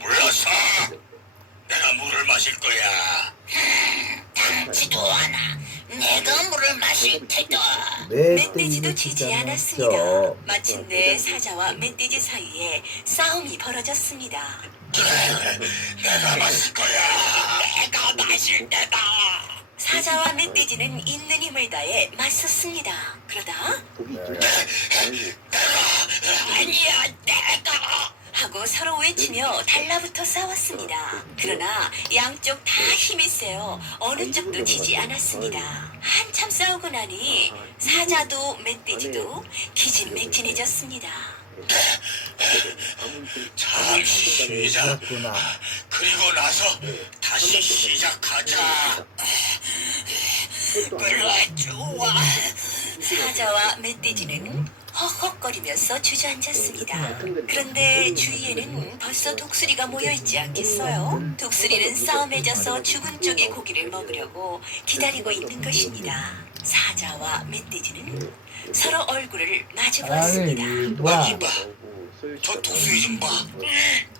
불러서 내가 물을 마실 거야. 닿지도 않아. 내가 물을 마실 테다. 멧돼지도 지지 않았습니다. 마침내 사자와 멧돼지 사이에 싸움이 벌어졌습니다. 내가 마실 거야. 내가 마실 테다. 사자와 멧돼지는 있는 힘을 다해 맞섰습니다. 그러다 아니야 내가 하고 서로 외치며 달라붙어 싸웠습니다. 그러나 양쪽 다 힘이 세어 어느 쪽도 지지 않았습니다. 한참 싸우고 나니 사자도 멧돼지도 기진맥진해졌습니다. 잠시 쉬자. 그리고 나서 다시 시작하자. 그래 좋아. 사자와 멧돼지는 헉헉거리면서 주저앉았습니다. 그런데 주위에는 벌써 독수리가 모여있지 않겠어요? 독수리는 싸움에 져서 죽은 쪽의 고기를 먹으려고 기다리고 있는 것입니다. 사자와 멧돼지는 서로 얼굴을 마주보았습니다. 이봐, 저 독수리 좀 봐.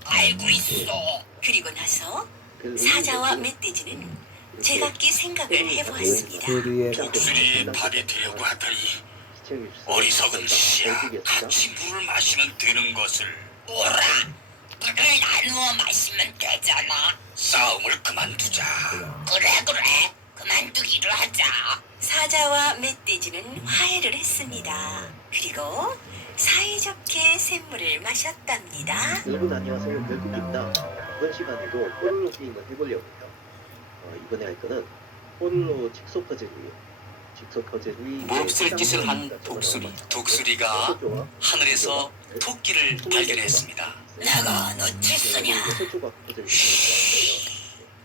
알고 있어. 그리고 나서 사자와 멧돼지는 제각기 생각을 해보았습니다. 독수리 밥이 되려고 하더니 어리석은 짓이야. 같이 물을 마시면 되는 것을. 오라, 물을 나누어 마시면 되잖아. 싸움을 그만두자. 그래, 그만두기로 하자. 사자와 멧돼지는 화해를 했습니다. 그리고 사이좋게 샘물을 마셨답니다. 여러분 안녕하세요. 별국입니다. 이번 시간에도 뽀로로 게임을 해보려고요. 이번에 할 거는 홀로 직소 퍼즐 위에 직소 퍼즐 위 몹쓸 짓을 한 독수리. 독수리가 하늘에서 토끼를 발견했습니다. 내가 너 칠수냐?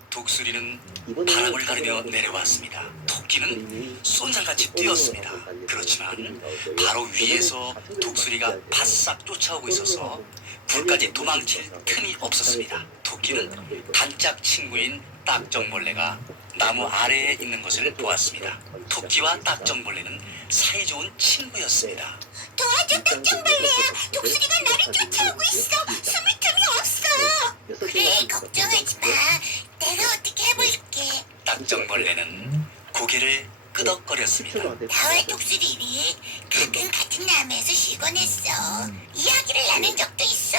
독수리는 바람을 가르며 내려왔습니다. 토끼는 쏜살같이 뛰었습니다. 그렇지만 바로 위에서 독수리가 바싹 쫓아오고 있어서 불까지 도망칠 틈이 없었습니다. 토끼는 단짝 친구인 딱정벌레가 나무 아래에 있는 것을 보았습니다. 토끼와 딱정벌레는 사이좋은 친구였습니다. 도와줘, 딱정벌레야. 독수리가 나를 쫓아오고 있어. 숨을 틈이 없어. 그래, 걱정하지 마. 내가 어떻게 해볼게. 딱정벌레는 고개를 끄덕거렸습니다. 나와 독수리는 가끔 같은 나무에서 쉬곤 했어. 이야기를 나눈 적도 있어.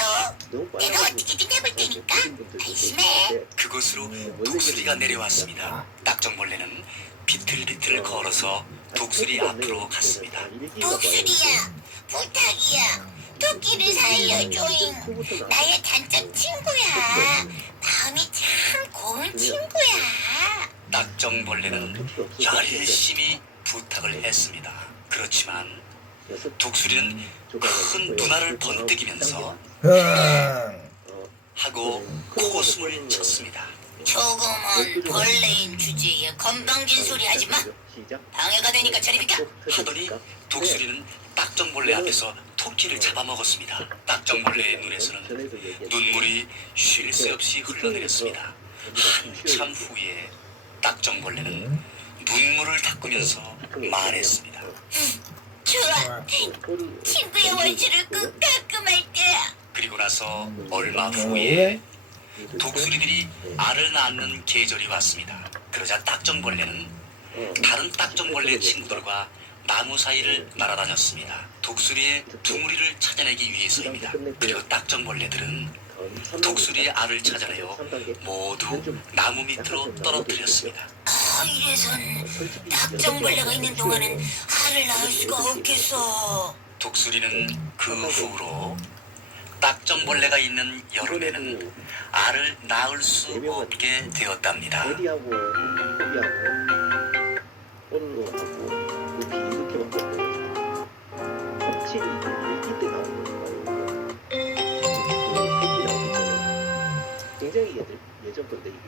내가 어떻게든 해볼 테니까 안심해. 그곳으로 독수리가 내려왔습니다. 딱정벌레는 비틀비틀 걸어서 독수리 앞으로 갔습니다. 독수리야, 부탁이야. 토끼를 살려줘잉. 나의 단짝 친구야. 마음이 참 고운 친구야. 딱정벌레는 열심히 부탁을 했습니다. 그렇지만 독수리는 큰 눈알을 번뜩이면서 하고 코웃음을 쳤습니다. 조금은 벌레인 주제에 건방진 소리 하지 마. 방해가 되니까 저리 비켜. 하더니 독수리는 딱정벌레 앞에서 토끼를 잡아먹었습니다. 딱정벌레의 눈에서는 눈물이 쉴 새 없이 흘러내렸습니다. 한참 후에 딱정벌레는 눈물을 닦으면서 말했습니다. 좋아. 친구의 원수를 꼭 깎음할 거야. 그리고 나서 얼마 후에 독수리들이 알을 낳는 계절이 왔습니다. 그러자 딱정벌레는 다른 딱정벌레 친구들과 나무 사이를 날아다녔습니다. 독수리의 둥우리를 찾아내기 위해서입니다. 그리고 딱정벌레들은 독수리의 알을 찾아내어 모두 나무 밑으로 떨어뜨렸습니다. 이래선 딱정벌레가 있는 동안은 알을 낳을 수가 없겠어. 독수리는 그 후로 딱정벌레가 있는 여름에는 알을 낳을 수 없게 되었답니다. 어디하고 홀로 하고 여기 이렇게 만들고 확실히 이때 나오는 거 패티 나오기 전에 굉장히 예전 건데 이게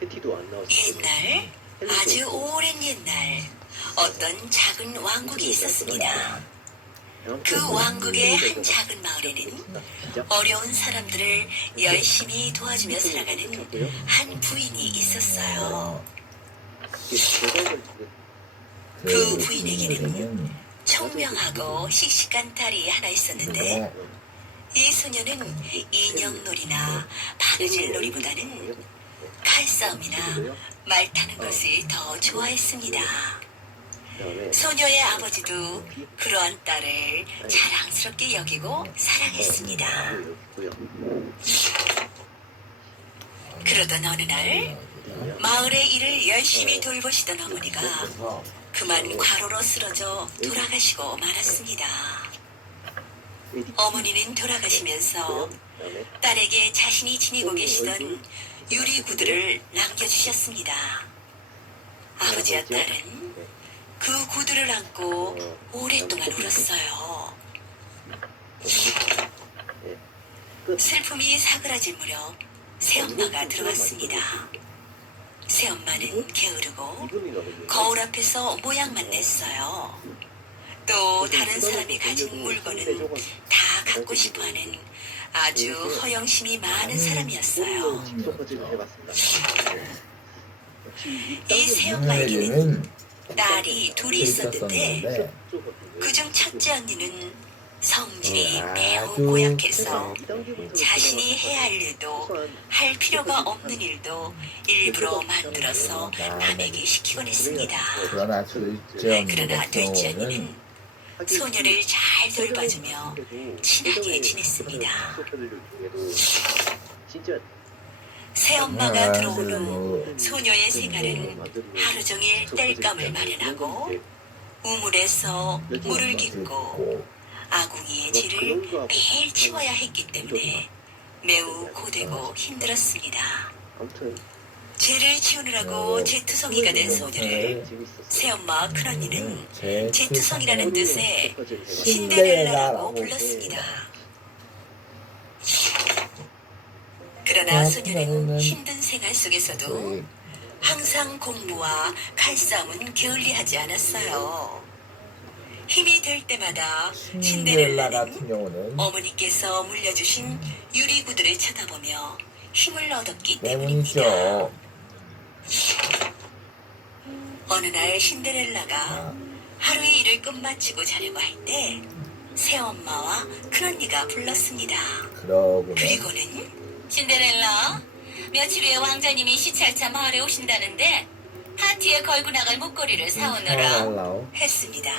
패티도 안 나왔을 옛날, 아주 오랜 옛날, 어떤 작은 왕국이 있었습니다. 그 왕국의 한 작은 마을에는 어려운 사람들을 열심히 도와주며 살아가는 한 부인이 있었어요. 그 부인에게는 총명하고 씩씩한 딸이 하나 있었는데 이 소녀는 인형놀이나 바느질 놀이보다는 칼싸움이나 말 타는 것을 더 좋아했습니다. 소녀의 아버지도 그러한 딸을 자랑스럽게 여기고 사랑했습니다. 그러던 어느 날 마을의 일을 열심히 돌보시던 어머니가 그만 과로로 쓰러져 돌아가시고 말았습니다. 어머니는 돌아가시면서 딸에게 자신이 지니고 계시던 유리 구두를 남겨주셨습니다. 아버지와 딸은 그 구두를 안고 오랫동안 울었어요. 슬픔이 사그라질 무렵 새엄마가 들어왔습니다. 새엄마는 게으르고 거울 앞에서 모양만 냈어요. 또 다른 사람이 가진 물건은 다 갖고 싶어하는 아주 허영심이 많은 사람이었어요. 이 새엄마에게는 딸이 둘이 있었는데 그중 첫째 언니는 성질이 매우 고약해서 자신이 해야 할 일도 할 필요가 없는 일도 일부러 만들어서 남에게 시키곤 했습니다. 그러나 둘째 언니는 소녀를 잘 돌봐주며 친하게 지냈습니다. 새엄마가 들어온 후 소녀의 생활은 하루 종일 땔감을 마련하고 우물에서 물을 깃고 아궁이의 질을 매일 치워야 했기 때문에 매우 고되고 힘들었습니다. 죄를 지우느라고 제투성이가 된 소녀를 새엄마와 큰언니는 제투성이라는 뜻의 신데렐라라고 불렀습니다. 그러나 소녀는 힘든 생활 속에서도 항상 공부와 칼싸움은 게을리하지 않았어요. 힘이 될 때마다 신데렐라는 어머니께서 물려주신 유리구두를 쳐다보며 힘을 얻었기 때문입니다. 어느 날 신데렐라가 하루의 일을 끝마치고 자려고 할 때 새엄마와 큰언니가 불렀습니다. 그리고는 신데렐라, 며칠 후에 왕자님이 시찰차 마을에 오신다는데 파티에 걸고 나갈 목걸이를 사오너라 했습니다.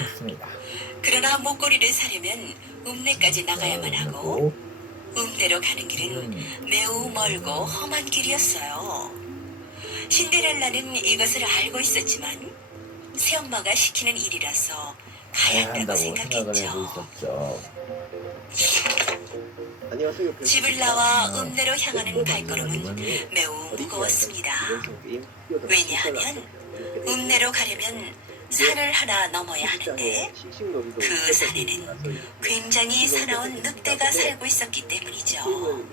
그러나 목걸이를 사려면 읍내까지 나가야만 하고 읍내로 가는 길은 매우 멀고 험한 길이었어요. 신데렐라는 이것을 알고 있었지만 새엄마가 시키는 일이라서 가야 한다고 생각했죠. 집을 나와 읍내로 향하는 발걸음은 매우 무거웠습니다. 왜냐하면 읍내로 가려면 산을 하나 넘어야 하는데 그 산에는 굉장히 사나운 늑대가 살고 있었기 때문이죠.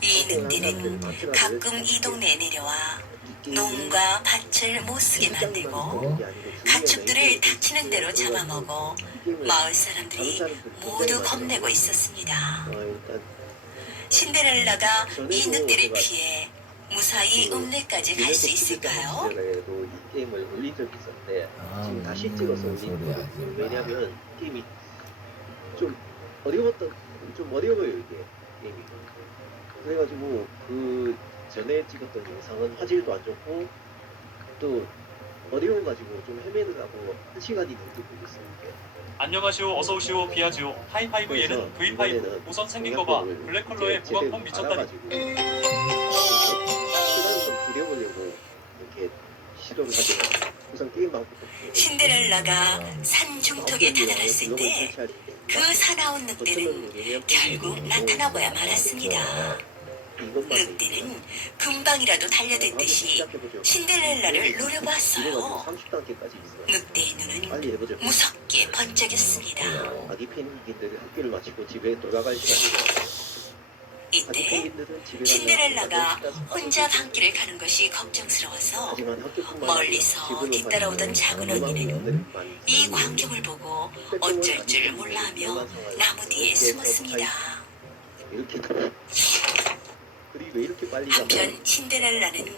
이 늑대는 가끔 이 동네에 내려와 농과 밭을 못쓰게 만들고 가축들을 닥치는 대로 잡아먹어 마을 사람들이 모두 겁내고 있었습니다. 신데렐라가 이 늑대를 피해 무사히 읍내까지 갈 수 있을까요? 이 게임을 올린 적이 있었는데 지금 다시 찍어서 올린 거예요. 왜냐면 게임이 좀 어려워요 이게 게임이. 그래가지고 그 전에 찍었던 영상은 화질도 안 좋고 또 어려워가지고 좀 헤매느라고 1시간이 넘게 걸렸어요. 이게. 안녕하시오, 어서오시오, 비아지오. 하이파이브 얘는 V5. 우선 생긴 거 봐. 블랙 컬러에 무광펌 미쳤다니. 시간을 좀 줄여보려고 이렇게 시도를 하게 우선 게임하고 신데렐라가 산 중턱에 다다랐을 때 그 사나운 늑대는 결국 나타나고야 말았습니다. 늑대는 금방이라도 달려들듯이 신데렐라를 노려봤어요. 늑대의 눈은 무섭게 번쩍였습니다. 아기 펭귄들이 학교를 마치고 집에 돌아갈 시간이에요. 이때 신데렐라가 혼자 밤길을 가는 것이 걱정스러워서 멀리서 뒤따라오던 작은 언니는 이 광경을 보고 어쩔 줄 몰라하며 나무 뒤에 숨었습니다. 한편 신데렐라는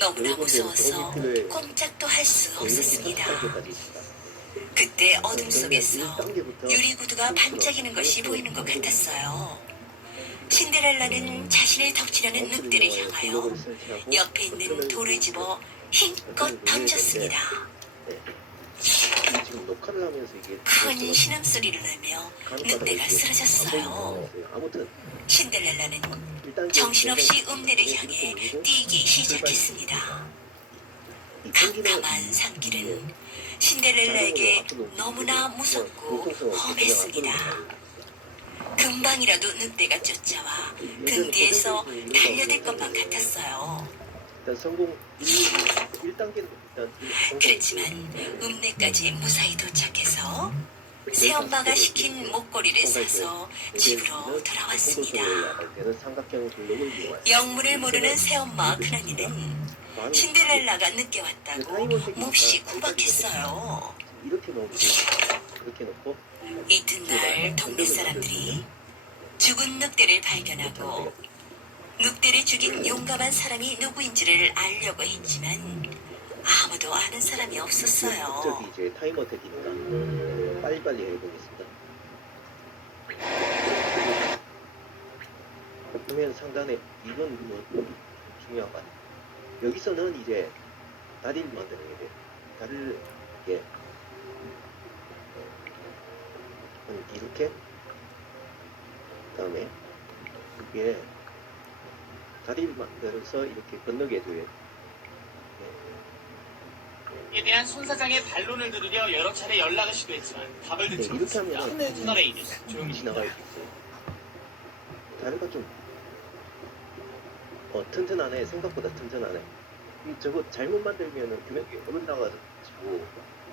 너무나 무서워서 꼼짝도 할 수 없었습니다. 그때 어둠 속에서 유리구두가 반짝이는 것이 보이는 것 같았어요. 신데렐라는 자신을 덮치려는 늑대를 향하여 옆에 있는 돌을 집어 힘껏 던졌습니다. 큰 신음소리를 내며 늑대가 쓰러졌어요. 신데렐라는 정신없이 읍내를 향해 뛰기 시작했습니다. 캄캄한 산길은 신데렐라에게 너무나 무섭고 험했습니다. 금방이라도 늑대가 쫓아와 등 뒤에서 달려들 것만 같았어요. 그렇지만 읍내까지 무사히 도착해서 새엄마가 시킨 목걸이를 사서 집으로 돌아왔습니다. 영문을 모르는 새엄마와 큰언니는 신데렐라가 늦게 왔다고 몹시 구박했어요. 이튿날 동네 사람들이 죽은 늑대를 발견하고 늑대를 죽인 용감한 사람이 누구인지를 알려고 했지만 아무도 아는 사람이 없었어요. 저기 이제 타이머 택이니까 빨리빨리 해보겠습니다. 그러면 상단에 이건 뭐 중요한 거 아니에요. 여기서는 이제 다리를 만드는 게 다리를 이렇게 이렇게 그다음에 이게 다리를 만들어서 이렇게 건너게 해줘요. 이에 대한 손 사장의 반론을 들으려 여러 차례 연락을 시도했지만 답을 듣지 못했습니다. 채널A 뉴스 조용히 지나갈 수 있어요. 다리가 좀 튼튼하네. 생각보다 튼튼하네. 저거 잘못 만들면은 금액이 어긋나가지고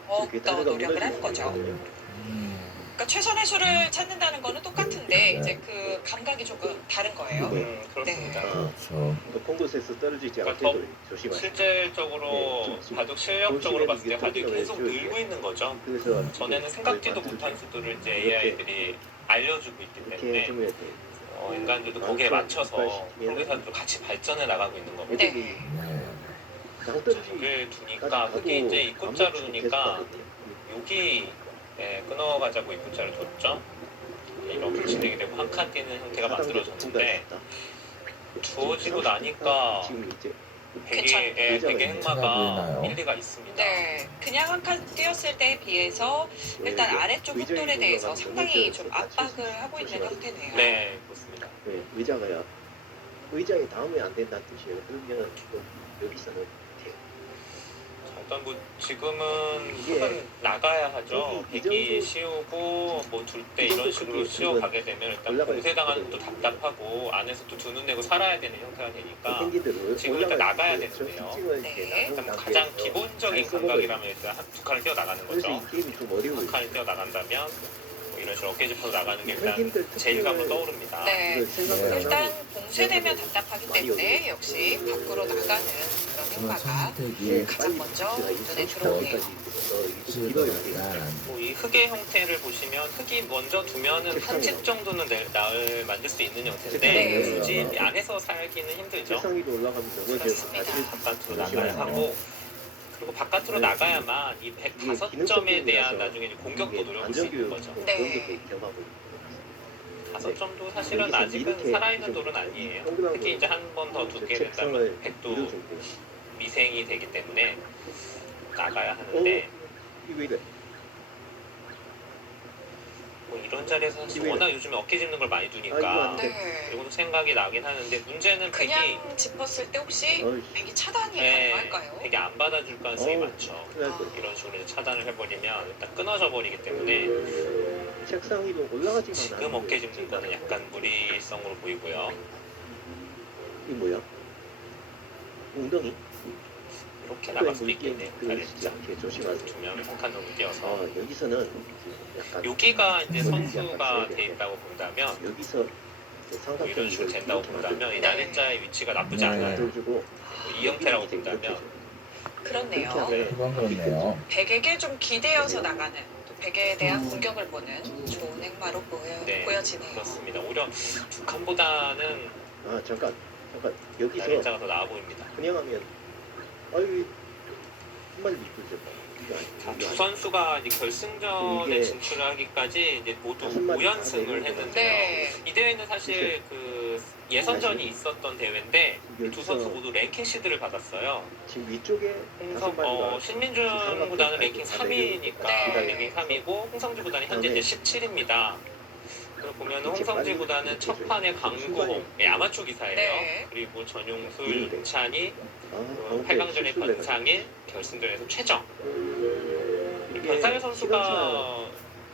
저렇게 더 다리가 노력을 무너질 하는 수 거죠. 있거든요. 그러니까 최선의 수를 찾는다는 거는 똑같은데 이제 그 감각이 조금 다른 거예요. 그렇습니다. 높은 곳에서 떨어지지 그러니까 않게 조심하세요. 실질적으로 바둑 실력적으로 봤을 때 바둑이 계속 좀 늘고 있는 거죠. 그래서 전에는 생각지도 못한 수들을 이제 AI들이 알려주고 있기 이렇게 때문에 해주면 돼. 인간들도 거기에 맞춰서 프로기사들도 같이 발전해 나가고 있는 겁니다. 애들이 장떨어지 자극을 두니까 흙이 이제 입구자로 두니까 여기 끊어가자고 입구자를 뒀죠. 이렇게 진행이 되고 한 칸 뛰는 형태가 만들어졌는데 주어지고 나니까 지금 이제 되게 행마가 일리가 있습니다. 네, 그냥 한 칸 뛰었을 때에 비해서 일단 아래쪽 흑돌에 대해서 상당히 좀 압박을 하고 있는 형태네요. 네, 그렇습니다. 네, 의자가요. 의자에 닿으면 안 된다는 뜻이에요. 그러면 여기서는 돼요. 일단 뭐 지금은 흙은 나가야 하죠. 백이 씌우고 뭐 둘 때 이런 식으로 씌워가게 되면 일단 공세당하는 또 답답하고 안에서 또 두 눈 내고 살아야 되는 형태가 되니까 지금 일단 나가야 되는데요. 일단 뭐 가장 기본적인 감각이라면 일단 두 칸을 뛰어 나가는 거죠. 한 칸을 뛰어 나간다면 뭐 이런 식으로 어깨 짚어서 나가는 게 일단 제일 한번 떠오릅니다. 네, 일단 봉쇄되면 답답하기 때문에 역시 밖으로 나가는 그런 행마가 가장 먼저 눈에 들어오네요. 뭐 이 흙의 형태를 보시면 흙이 먼저 두면은 한 집 정도는 만들 수 있는 형태인데 굳이 안에서 살기는 힘들죠. 그렇습니다. 바깥으로 나가야 하고 그리고 바깥으로 나가야만 이 105점에 대한 나중에 공격도 노려볼 수 있는 거죠. 네. 5점도 사실은 아직은 살아있는 돌은 아니에요. 특히 이제 한 번 더 두게 된다면 100도 미생이 되기 때문에 나가야 하는데 뭐 이런 자리에서 사실 워낙 요즘에 어깨 짚는 걸 많이 두니까 이것도 생각이 나긴 하는데 문제는 백이 그냥 짚었을 때 혹시 백이 차단이 가능할까요? 백이 안 받아줄 가능성이 많죠. 이런 식으로 이제 차단을 해버리면 일단 끊어져 버리기 때문에 책상 위로 올라가지만 지금 어깨 짚는 거는 약간 무리성으로 보이고요. 이 뭐야? 웅덩이? 이렇게 나갈 수도 있겠네요. 그러지 않게 조심하세요. 두면 한칸 정도 띄어서 여기서는 약간 여기가 이제 선수가 돼 있다고 본다면 여기서 이런 식으로 된다고 본다면 이 나래자의 위치가 나쁘지 않아요. 이 형태라고 본다면 그렇네요. 그건 그렇네요. 백에게 좀 기대어서 나가는 또 백에 대한 공격을 보는 좋은 행마로 보여지네요. 그렇습니다. 오히려 두 칸보다는 잠깐 여기서 나래자가 더 나아 보입니다. 그냥 하면 아유 정말 이쁘죠. 두 선수가 이제 결승전에 진출하기까지 이제 모두 5연승을 했는데요. 이 대회는 사실 그 예선전이 있었던 대회인데 두 선수 모두 랭킹 시드를 받았어요. 지금 위쪽에 신민준 구단은 랭킹 3위니까 랭킹 3위고 홍성지 구단이 현재 이제 17위입니다. 보면 홍성지 구단은 첫 판에 강구홍 아마추어 기사예요. 그리고 전용술, 윤찬이 8강전에 변상일, 결승전에서 최정. 변상일 선수가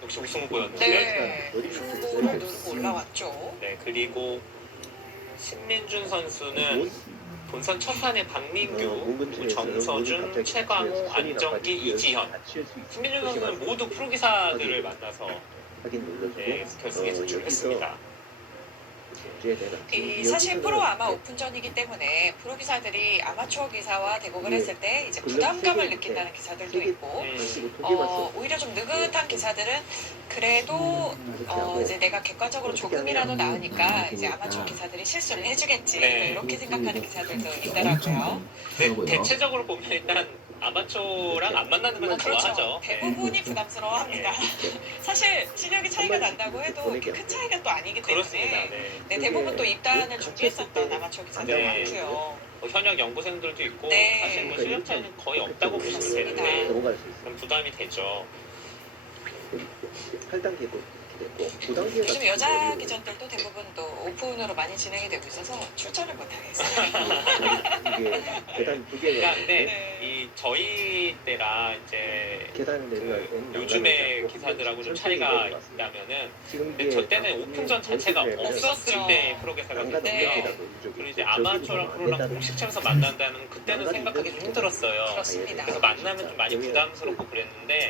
역시 우승 후보였는데 후보를 누르고 올라왔죠. 네, 그리고 신민준 선수는 본선 첫 판에 박민규, 그리고 정서준, 최광호, 안정기, 이지현. 신민준 선수는 모두 프로기사들을 만나서 결승에 진출했습니다. 사실 프로 아마 오픈전이기 때문에 프로 기사들이 아마추어 기사와 대국을 했을 때 이제 부담감을 느낀다는 기사들도 있고 오히려 좀 느긋한 기사들은 그래도 이제 내가 객관적으로 조금이라도 나으니까 이제 아마추어 기사들이 실수를 해주겠지 이렇게 생각하는 기사들도 있더라고요. 대체적으로 보면 일단 아마추어랑 안 만나는 건 좋아하죠. 대부분이 부담스러워합니다. 사실 실력이 차이가 난다고 해도 큰 차이가 또 아니기 때문에 대부분 또 입단을 준비했었던 아마추어 기사들 많고요. 현역 연구생들도 있고 사실 뭐 실력 차이는 거의 없다고 보시면 되는데 그럼 부담이 되죠. 8단계도 됐고 부담기가 요즘 여자 기전들도 대부분 또 오픈으로 많이 진행이 되고 있어서 출전을 못 하겠어요. 이게 계단 두 개가 그러니까 근데 네. 이 저희 때랑 이제 계단을 내려갈 그 때는 요즘의 기사들하고 좀 차이가 있다면은 근데 저 때는 오픈전 자체가 없었을 때 프로게사가 됐고요. 그리고 이제 아마추어랑 프로랑 공식장에서 만난다는 그때는 생각하기 좀 힘들었어요. 그렇습니다. 그래서 만나면 좀 많이 부담스럽고 그랬는데